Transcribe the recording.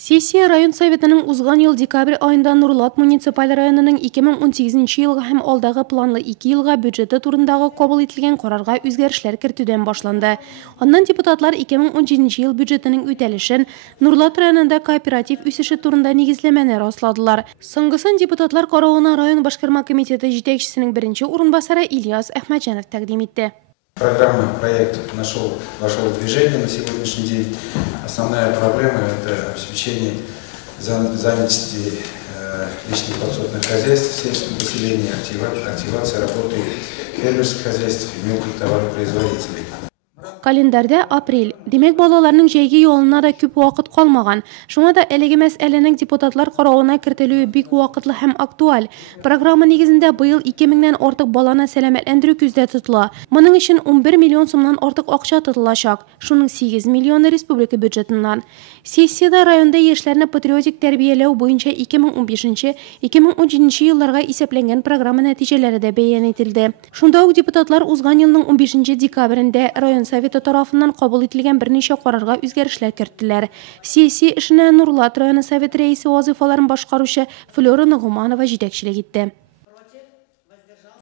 Сессия район советінің узган ел декабрь айында Нурлат муниципаль районының 2018 елға һәм алдағы планлы 2 елға бюджеты турындагы кабул ителгән карарга үзгәрешләр кертүдән башланды. Аннан депутатлар 2017 ел бюджетының үтәлешен Нурлат районында кооператив үсеше турында нигезләмәне расладылар. Соңгысын депутатлар карауына район башкарма комитеты җитәкчесенең беренче урынбасары Ильяс Әхмәтҗанов тәкъдим итте. Проект вошел в движение на сегодняшний день. Основная проблема – это обеспечение занятости личных подсобных хозяйств, сельского населения, активация работы фермерских хозяйств и мелких товаропроизводителей. Календарда апрель. Демек балаларның җәйге ялына да күп вакыт калмаган. Шуңа да әлеге мәсьәләнең депутатлар карауына кертелүе бик вакытлы һәм актуаль. Программа нигезендә быел 2000-нән артык баланы сәламәтләндерү күздә тотыла. Моның өчен 11 миллион сумнан артык акча тотылачак. Шуның 8 миллионы республика бюджетыннан. Сессиядә районда яшьләрне патриотик тәрбияләү буенча 2015-2017 елларга исәпләнгән программа нәтиҗәләре дә бәян ителде. Шунда ук депутатлар узган елның 15 декабрендә район советы тарафыннан кабул ителгән берничә карарга үзгәрешләр кертеләр. Сессия эшенә Нурлат районы совет рәисе вазифаларын башкаручы Флора Нугманова җитәкчелек итте.